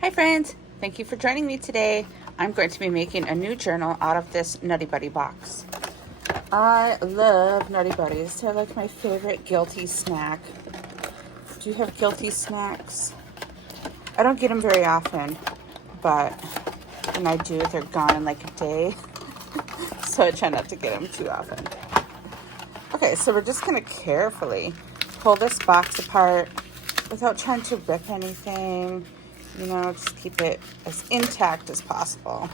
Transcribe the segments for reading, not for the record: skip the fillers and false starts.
Hi friends, thank you for joining me today. I'm going to be making a new journal out of this Nutty Buddy box. I love Nutty Buddies. They're like my favorite guilty snack. Do you have guilty snacks? I don't get them very often, but when I do, they're gone in like a day. So I try not to get them too often. Okay, so we're just gonna carefully pull this box apart without trying to rip anything. You know, just keep it as intact as possible.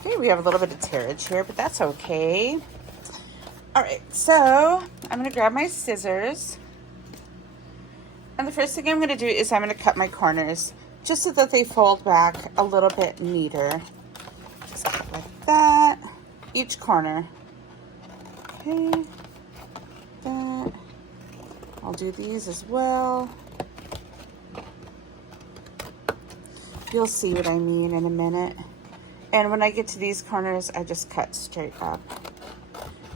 Okay, we have a little bit of tearage here, but that's okay. All right, so I'm gonna grab my scissors. And the first thing I'm gonna do is I'm gonna cut my corners just so that they fold back a little bit neater. Just cut like that, each corner. Okay, that. I'll do these as well. You'll see what I mean in a minute. And when I get to these corners, I just cut straight up.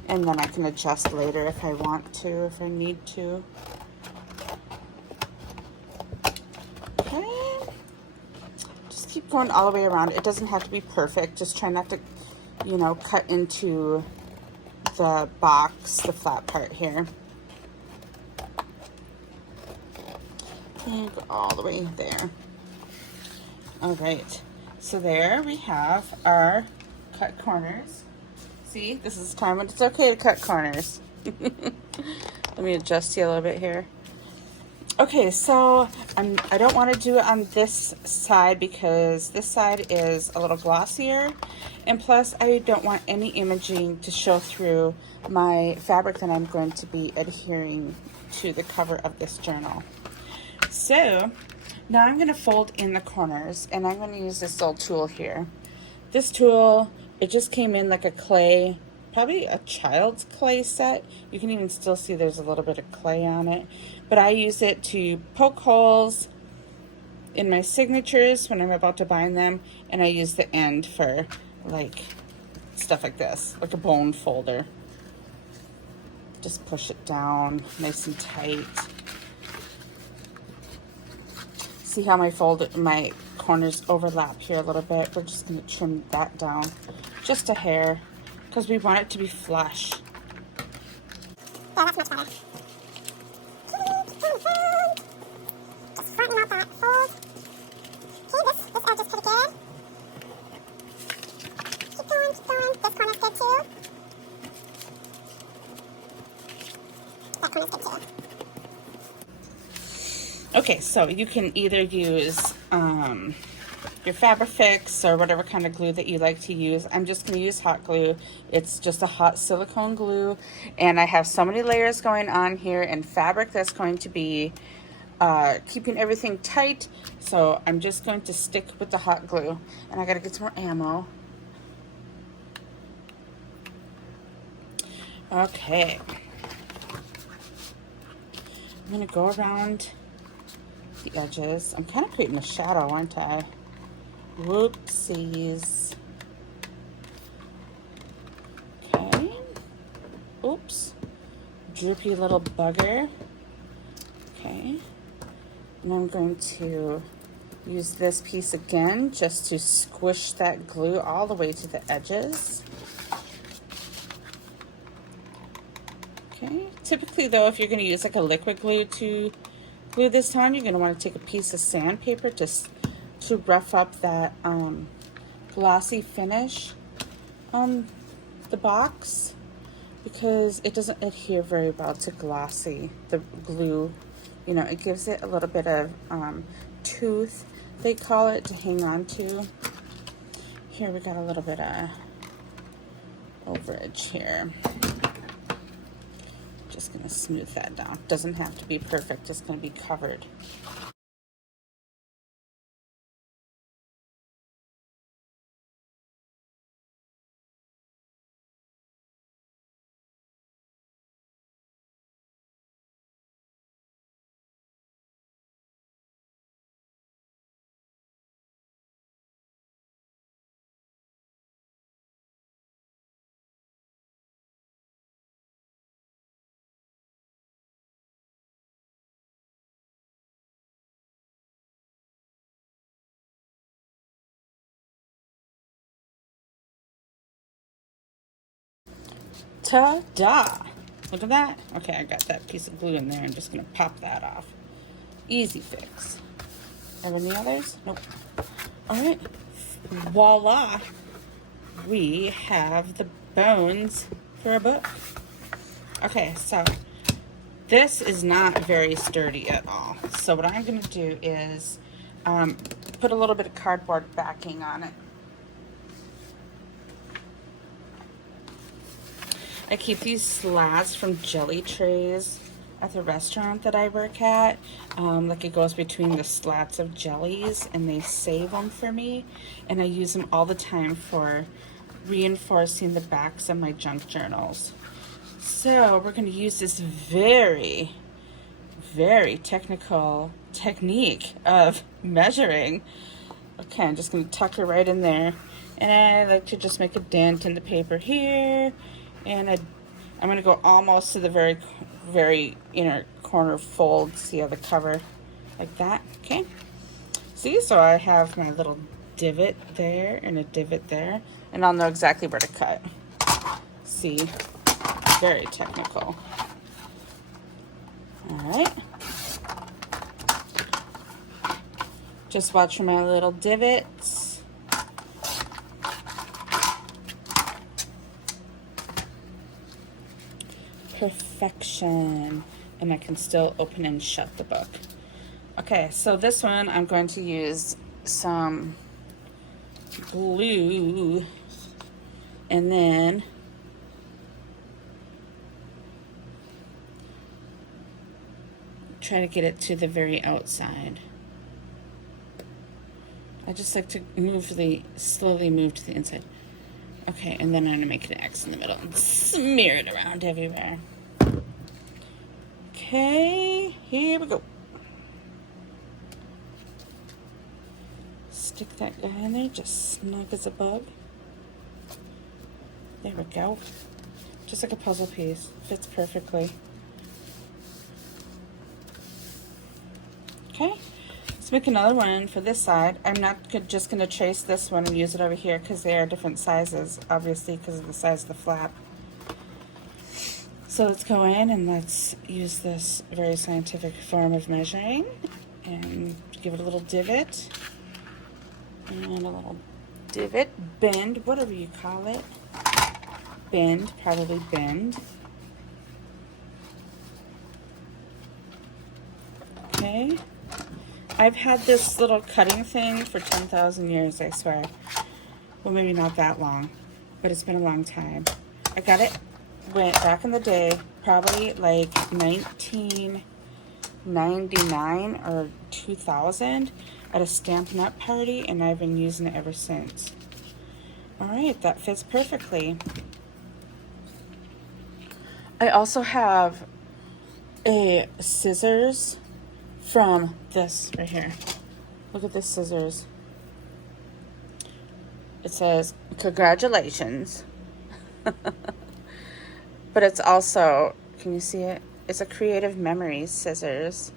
And then I can adjust later if I want to, if I need to. Okay. Just keep going all the way around. It doesn't have to be perfect. Just try not to, you know, cut into the box, the flat part here. And go all the way there. All right. So there we have our cut corners. See, this is the time when it's okay to cut corners. Let me adjust you a little bit here. Okay, so I don't want to do it on this side because this side is a little glossier, and plus I don't want any imaging to show through my fabric that I'm going to be adhering to the cover of this journal. So now I'm going to fold in the corners, and I'm going to use this little tool here. This tool, it just came in like a clay, probably a child's clay set. You can even still see there's a little bit of clay on it. But I use it to poke holes in my signatures when I'm about to bind them, and I use the end for like stuff like this, like a bone folder. Just push it down nice and tight. See how my corners overlap here a little bit? We're just going to trim that down just a hair because we want it to be flush. Yeah, that's much better. Just flatten out that fold. Okay, this edge is pretty good. Keep going, keep going. This corner's good too. That corner's good too. Okay, so you can either use your Fabrifix or whatever kind of glue that you like to use. I'm just going to use hot glue. It's just a hot silicone glue, and I have so many layers going on here and fabric that's going to be keeping everything tight. So I'm just going to stick with the hot glue, and I got to get some more ammo. Okay, I'm going to go around the edges. I'm kind of creating a shadow, aren't I? Whoopsies. Okay. Oops. Droopy little bugger. Okay. And I'm going to use this piece again just to squish that glue all the way to the edges. Okay. Typically though, if you're going to use like a liquid glue to glue this on, you're going to want to take a piece of sandpaper to rough up that glossy finish on the box, because it doesn't adhere very well to glossy, the glue. You know, it gives it a little bit of tooth, they call it, to hang on to. Here we got a little bit of overage here. Just gonna smooth that down. Doesn't have to be perfect, it's gonna be covered. Ta-da! Look at that. Okay, I got that piece of glue in there. I'm just going to pop that off. Easy fix. Have any others? Nope. All right. Voila. We have the bones for a book. Okay, so this is not very sturdy at all. So what I'm going to do is put a little bit of cardboard backing on it. I keep these slats from jelly trays at the restaurant that I work at. Like it goes between the slats of jellies, and they save them for me. And I use them all the time for reinforcing the backs of my junk journals. So we're going to use this very, very technical technique of measuring. Okay, I'm just going to tuck it right in there. And I like to just make a dent in the paper here. And I'm going to go almost to the very, very inner corner fold. See how the cover, like that. Okay. See, so I have my little divot there and a divot there. And I'll know exactly where to cut. See, very technical. All right. Just watch for my little divots. Perfection. And I can still open and shut the book. Okay, so this one I'm going to use some glue, and then try to get it to the very outside. I just like to slowly move to the inside. Okay, and then I'm going to make an X in the middle and smear it around everywhere. Okay, here we go. Stick that guy in there, just snug as a bug. There we go. Just like a puzzle piece. Fits perfectly. Okay, let's make another one for this side. I'm not just going to trace this one and use it over here because they are different sizes, obviously, because of the size of the flap. So let's go in and let's use this very scientific form of measuring and give it a little divot and a little divot, bend, whatever you call it. Bend, probably bend. Okay. I've had this little cutting thing for 10,000 years, I swear. Well, maybe not that long, but it's been a long time. I got it went back in the day, probably like 1999 or 2000 at a Stampin' Up! Party, and I've been using it ever since. All right, that fits perfectly. I also have a scissors from this right here. Look at this scissors. It says, congratulations. But it's also, can you see it? It's a Creative Memories scissors.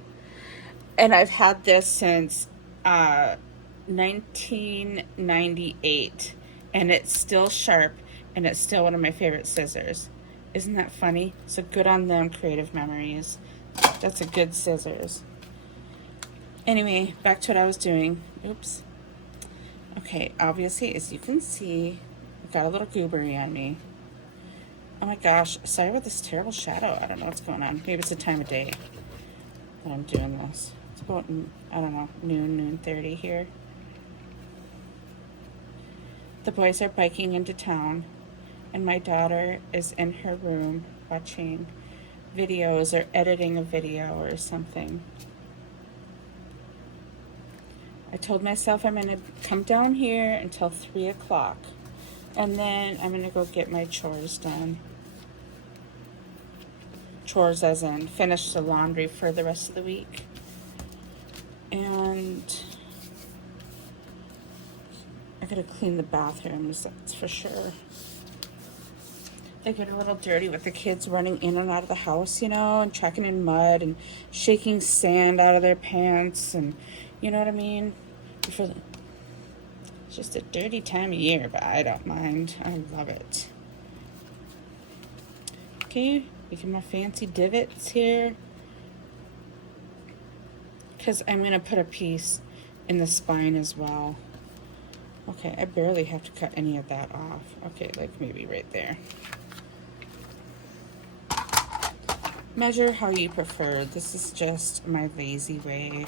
And I've had this since 1998. And it's still sharp, and it's still one of my favorite scissors. Isn't that funny? So good on them, Creative Memories. That's a good scissors. Anyway, back to what I was doing. Oops. Okay, obviously, as you can see, I've got a little goobery on me. Oh my gosh, sorry about this terrible shadow. I don't know what's going on. Maybe it's the time of day that I'm doing this. It's about, I don't know, noon 30 here. The boys are biking into town, and my daughter is in her room watching videos or editing a video or something. I told myself I'm going to come down here until 3 o'clock, and then I'm going to go get my chores done. Chores as in finish the laundry for the rest of the week. And I gotta clean the bathrooms, that's for sure. They get a little dirty with the kids running in and out of the house, you know, and tracking in mud and shaking sand out of their pants, and you know what I mean? It's just a dirty time of year, but I don't mind. I love it. Okay, making my fancy divots here. Because I'm going to put a piece in the spine as well. Okay, I barely have to cut any of that off. Okay, like maybe right there. Measure how you prefer. This is just my lazy way.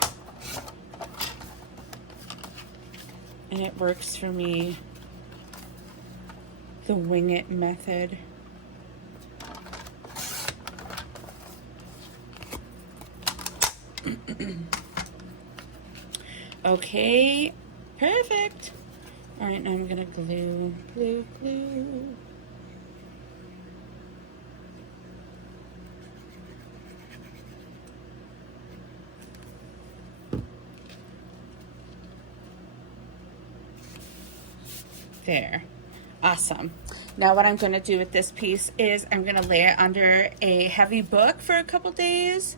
And it works for me. The wing it method. Okay, perfect. All right, now I'm gonna glue. There. Awesome. Now what I'm going to do with this piece is I'm going to lay it under a heavy book for a couple days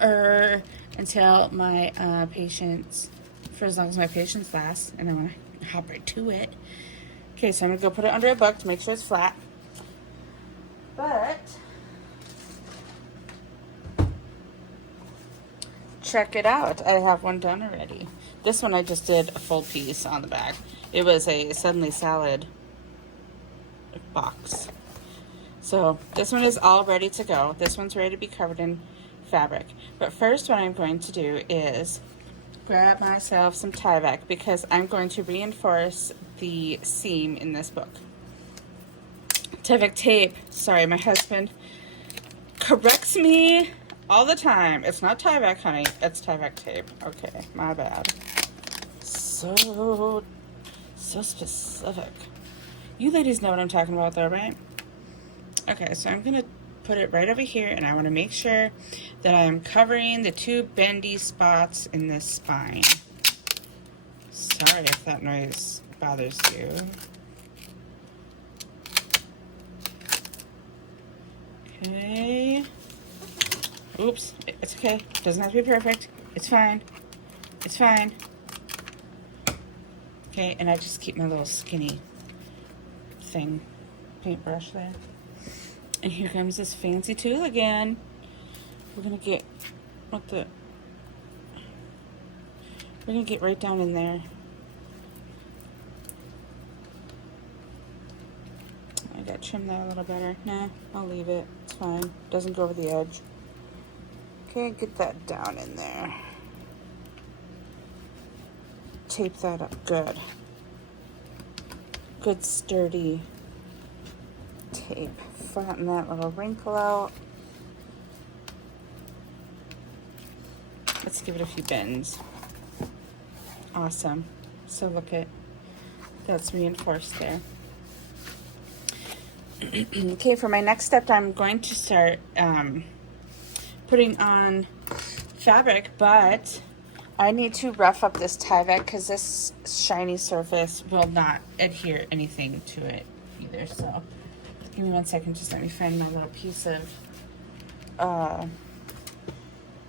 or until my patience, for as long as my patience lasts, and I'm going to hop right to it. Okay, so I'm going to go put it under a book to make sure it's flat. But check it out. I have one done already. This one I just did a full piece on the back. It was a Suddenly Salad box. So this one is all ready to go. This one's ready to be covered in fabric. But first what I'm going to do is grab myself some Tyvek because I'm going to reinforce the seam in this book. Tyvek tape. Sorry, my husband corrects me all the time. It's not Tyvek, honey. It's Tyvek tape. Okay, my bad. So specific. You ladies know what I'm talking about though, right? Okay, so I'm going to put it right over here, and I want to make sure that I am covering the two bendy spots in this spine. Sorry if that noise bothers you. Okay. Oops, it's okay. Doesn't have to be perfect. It's fine. It's fine. Okay, and I just keep my little skinny thing, paintbrush there. And here comes this fancy tool again. We're gonna get we're gonna get right down in there. I gotta trim that a little better. Nah, I'll leave it. It's fine. Doesn't go over the edge. Okay, get that down in there. Tape that up good. Good sturdy tape. Flatten that little wrinkle out. Let's give it a few bends. Awesome. So look at, that's reinforced there. Okay, for my next step, I'm going to start putting on fabric, but I need to rough up this Tyvek because this shiny surface will not adhere anything to it either. So give me 1 second, just let me find my little piece of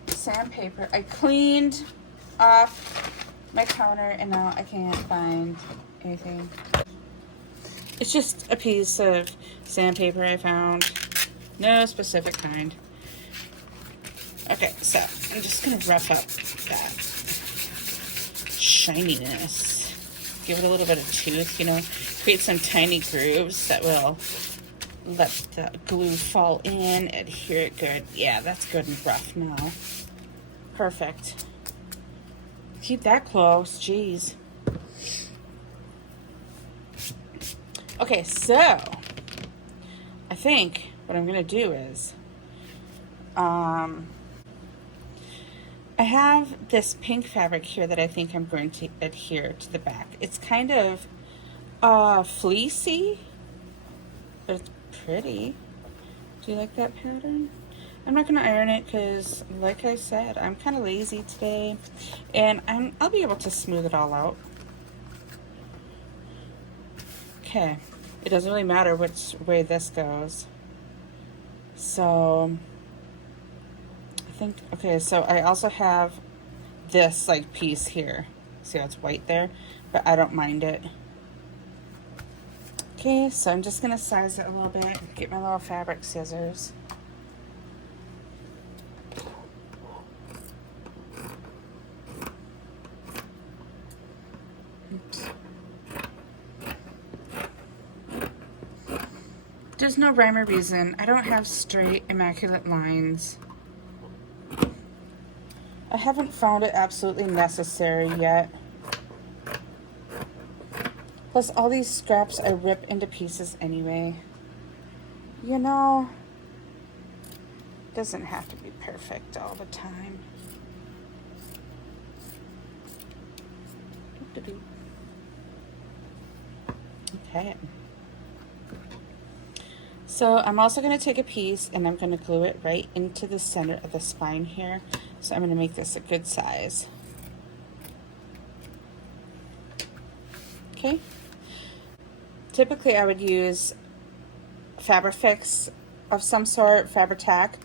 sandpaper. I cleaned off my counter and now I can't find anything. It's just a piece of sandpaper I found. No specific kind. Okay, so I'm just gonna rough up that shininess. Give it a little bit of tooth, you know, create some tiny grooves that will let the glue fall in, adhere it good. Yeah, that's good and rough now. Perfect. Keep that close, jeez. Okay, so I think what I'm gonna do is I have this pink fabric here that I think I'm going to adhere to the back. It's kind of fleecy, but it's pretty. Do you like that pattern? I'm not going to iron it because, like I said, I'm kind of lazy today, and I'll be able to smooth it all out. Okay, it doesn't really matter which way this goes. So I think, okay, so I also have this like piece here. See how it's white there? But I don't mind it. Okay, so I'm just gonna size it a little bit, get my little fabric scissors. Oops. There's no rhyme or reason. I don't have straight, immaculate lines. I haven't found it absolutely necessary yet. Plus, all these scraps I rip into pieces anyway. You know, doesn't have to be perfect all the time. Okay. So I'm also going to take a piece and I'm going to glue it right into the center of the spine here. So I'm going to make this a good size. Okay. Typically I would use Fabrifix of some sort, Fabri-Tac,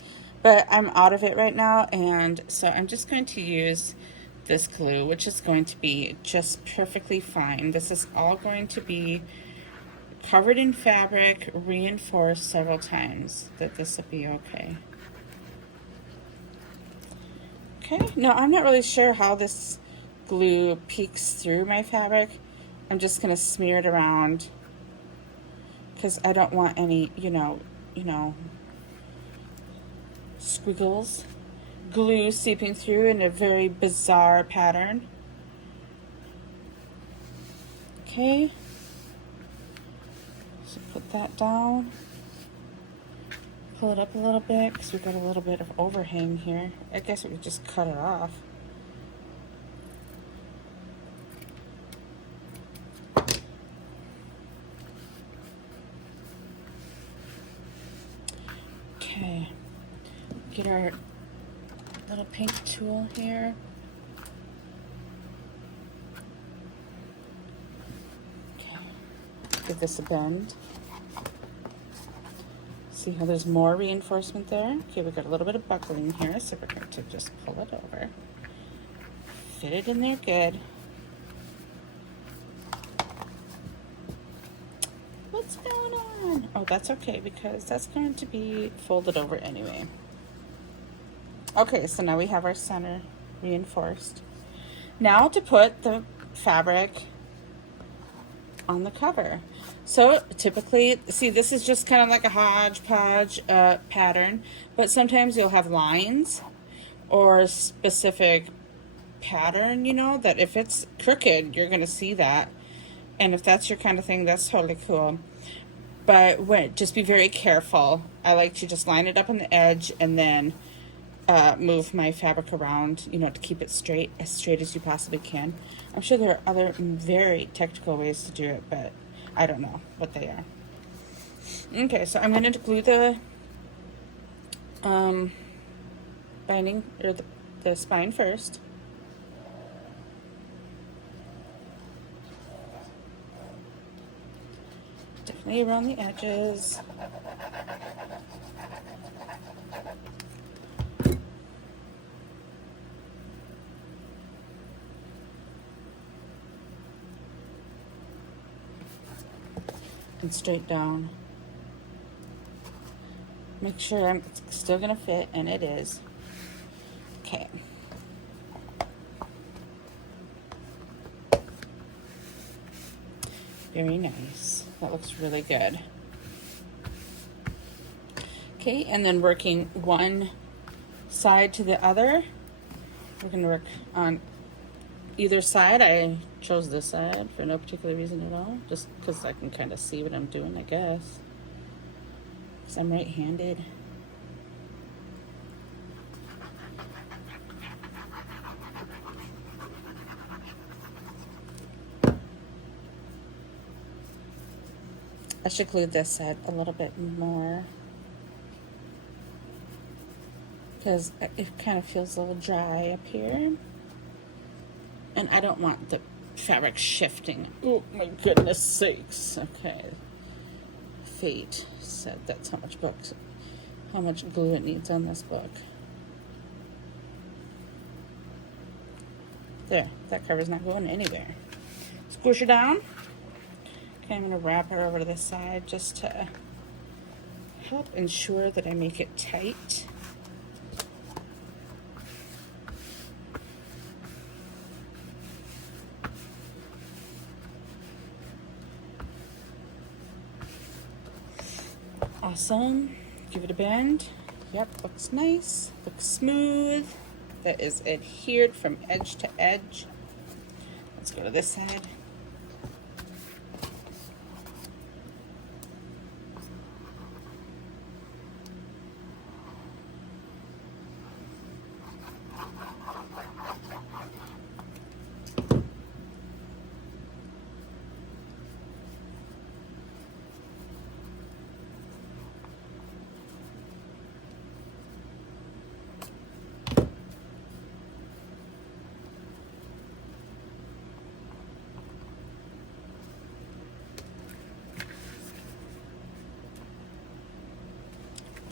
but I'm out of it right now, and so I'm just going to use this glue, which is going to be just perfectly fine. This is all going to be covered in fabric, reinforced several times, that this will be okay. Okay, now I'm not really sure how this glue peeks through my fabric. I'm just going to smear it around because I don't want any, you know, squiggles, glue seeping through in a very bizarre pattern. Okay, so put that down, pull it up a little bit because we've got a little bit of overhang here. I guess we could just cut it off. Okay, get our little pink tool here. Okay, give this a bend. See how there's more reinforcement there? Okay, we've got a little bit of buckling here, so we're going to just pull it over. Fit it in there good. What's going on? Oh, that's okay because that's going to be folded over anyway. Okay, so now we have our center reinforced. Now to put the fabric on the cover. So typically, see, this is just kind of like a hodgepodge pattern, but sometimes you'll have lines or a specific pattern, you know, that if it's crooked, you're going to see that. And if that's your kind of thing, that's totally cool. But just be very careful. I like to just line it up on the edge and then move my fabric around, you know, to keep it straight, as straight as you possibly can. I'm sure there are other very technical ways to do it, but I don't know what they are. Okay, so I'm going to glue the binding, or the spine first. Definitely around the edges. And straight down. Make sure it's still gonna fit, and it is. Okay. Very nice. That looks really good. Okay, and then working one side to the other. We're gonna work on either side. I chose this side for no particular reason at all, just because I can kind of see what I'm doing, I guess, because I'm right-handed. I should glue this side a little bit more because it kind of feels a little dry up here. And I don't want the fabric shifting. Oh my goodness sakes. Okay. Fate said that's how much glue it needs on this book. There, that cover's not going anywhere. Squish it down. Okay, I'm going to wrap her over to this side just to help ensure that I make it tight. Awesome. Give it a bend. Yep, looks nice. Looks smooth. That is adhered from edge to edge. Let's go to this side.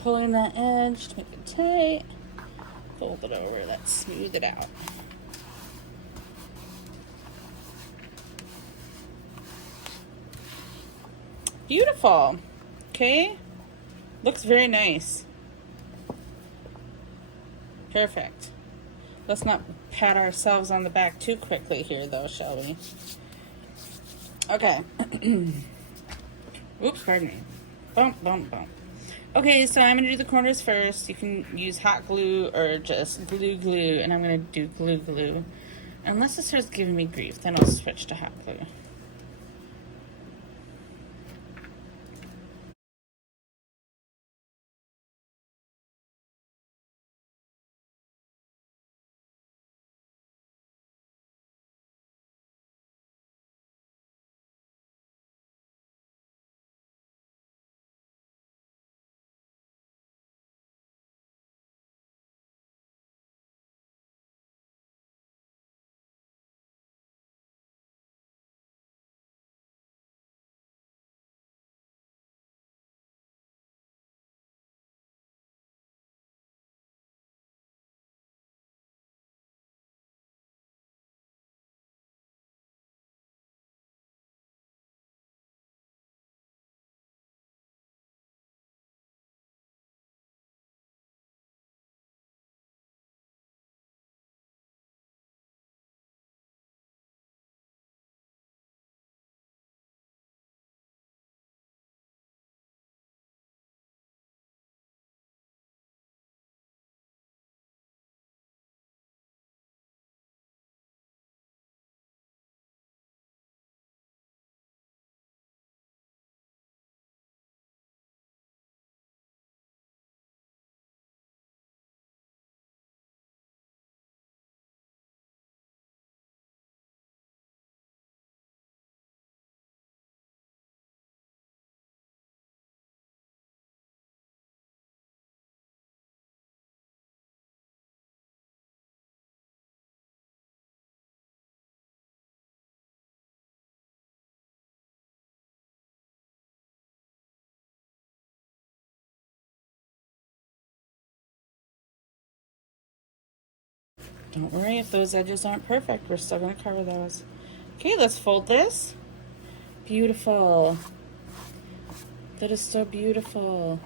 Pulling that edge to make it tight. Fold it over. Let's smooth it out. Beautiful. Okay. Looks very nice. Perfect. Let's not pat ourselves on the back too quickly here, though, shall we? Okay. Oops, pardon me. Bump, bump, bump. Okay, so I'm going to do the corners first. You can use hot glue or just glue, and I'm going to do glue. Unless it starts giving me grief, then I'll switch to hot glue. Don't worry if those edges aren't perfect. We're still going to cover those. Okay, let's fold this. Beautiful. That is so beautiful.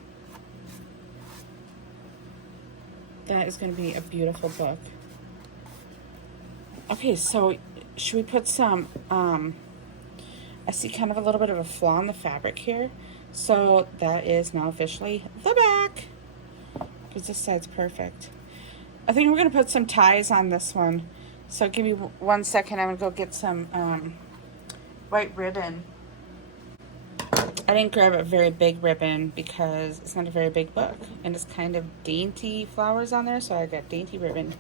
That is going to be a beautiful book. Okay, so should we put some, I see kind of a little bit of a flaw in the fabric here. So that is now officially the back. Because this side's perfect. I think we're going to put some ties on this one. So give me 1 second. I'm going to go get some white ribbon. I didn't grab a very big ribbon because it's not a very big book. And it's kind of dainty flowers on there. So I got dainty ribbon.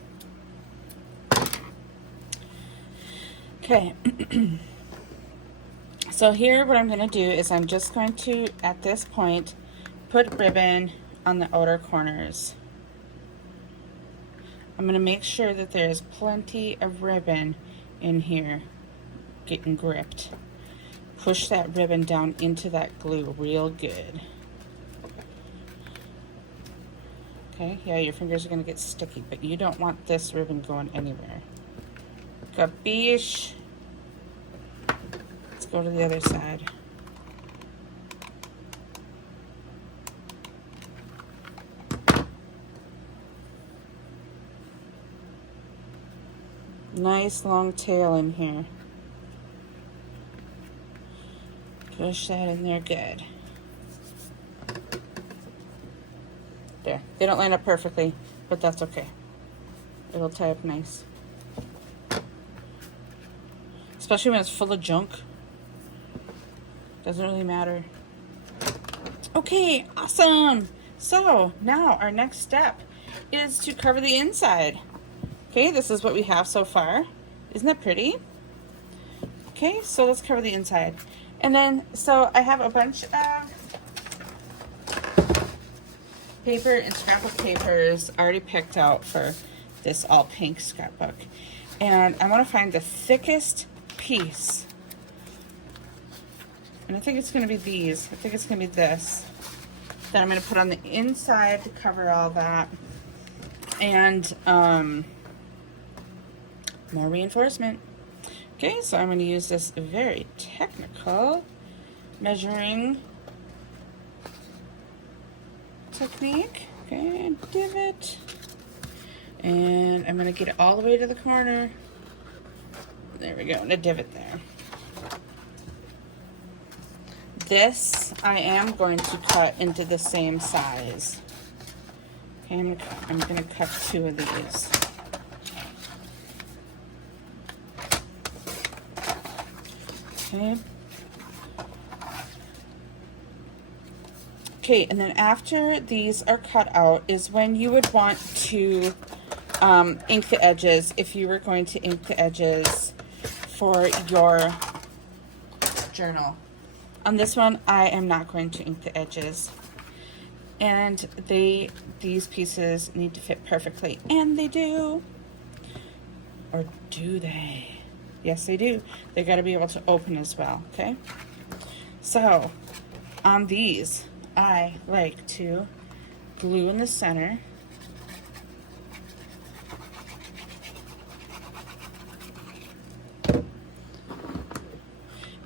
Okay. So here what I'm going to do is I'm just going to, at this point, put ribbon on the outer corners. I'm going to make sure that there's plenty of ribbon in here getting gripped. Push that ribbon down into that glue real good. Okay, yeah, your fingers are going to get sticky, but you don't want this ribbon going anywhere. Capiche? Let's go to the other side. nice long tail in here. Push that in there good. There. They don't line up perfectly, but that's okay. It'll tie up nice. Especially when it's full of junk. Doesn't really matter. Okay, awesome. So now our next step is to cover the inside. Okay, this is what we have so far. Isn't that pretty? Okay, so let's cover the inside. And then, so I have a bunch of paper and scrapbook papers already picked out for this all pink scrapbook. And I want to find the thickest piece. And I think it's going to be these. I think it's going to be this. That I'm going to put on the inside to cover all that. And more reinforcement. Okay, so I'm going to use this very technical measuring technique. Okay, divot. And I'm going to get it all the way to the corner. There we go, and a divot there. This I am going to cut into the same size. Okay, I'm going to cut 2 of these. Okay. Okay, and then after these are cut out is when you would want to ink the edges, if you were going to ink the edges for your journal. On this one, I am not going to ink the edges. And these pieces need to fit perfectly. And they do. Or do they? Yes, they do. They got to be able to open as well, okay? So, on these, I like to glue in the center.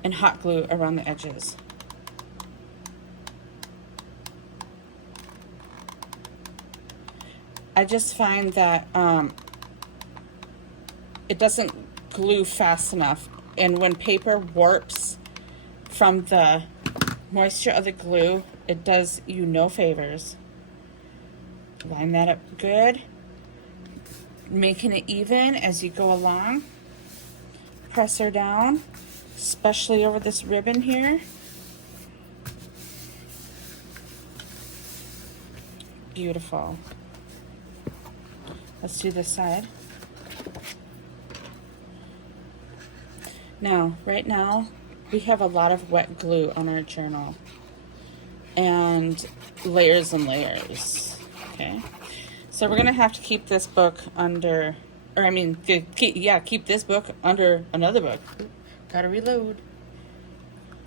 And hot glue around the edges. I just find that it doesn't glue fast enough, and when paper warps from the moisture of the glue, it does you no favors. Line that up good, making it even as you go along. Press her down, especially over this ribbon here. Beautiful. Let's do this side. Now, right now, we have a lot of wet glue on our journal. And layers and layers. Okay? So we're going to have to keep this book under, or I mean, keep this book under another book. Gotta reload.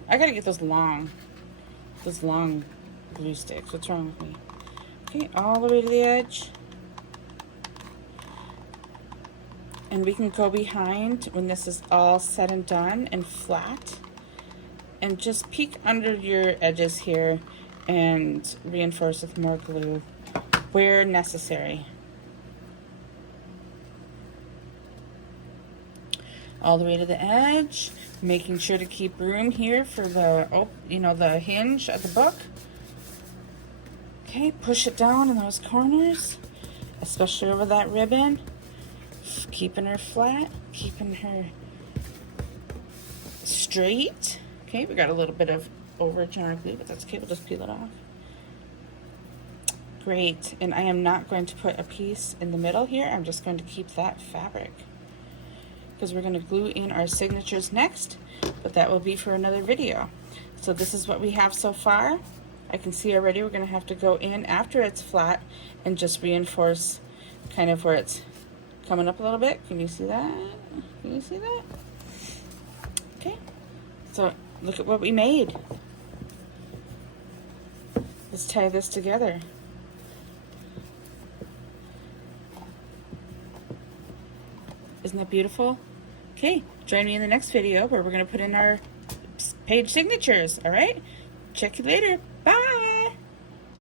I gotta get those long glue sticks. What's wrong with me? Okay, all the way to the edge. And we can go behind when this is all said and done and flat. And just peek under your edges here and reinforce with more glue where necessary. All the way to the edge, making sure to keep room here for the, the hinge of the book. Okay, push it down in those corners, especially over that ribbon. Keeping her flat, keeping her straight. Okay, we got a little bit of overage on our glue, but that's okay, we'll just peel it off. Great, and I am not going to put a piece in the middle here, I'm just going to keep that fabric. Because we're going to glue in our signatures next, but that will be for another video. So this is what we have so far. I can see already we're going to have to go in after it's flat and just reinforce kind of where it's coming up a little bit. Can you see that? Can you see that? Okay, so look at what we made. Let's tie this together. Isn't that beautiful? Okay, join me in the next video where we're going to put in our page signatures, all right? Check you later. Bye!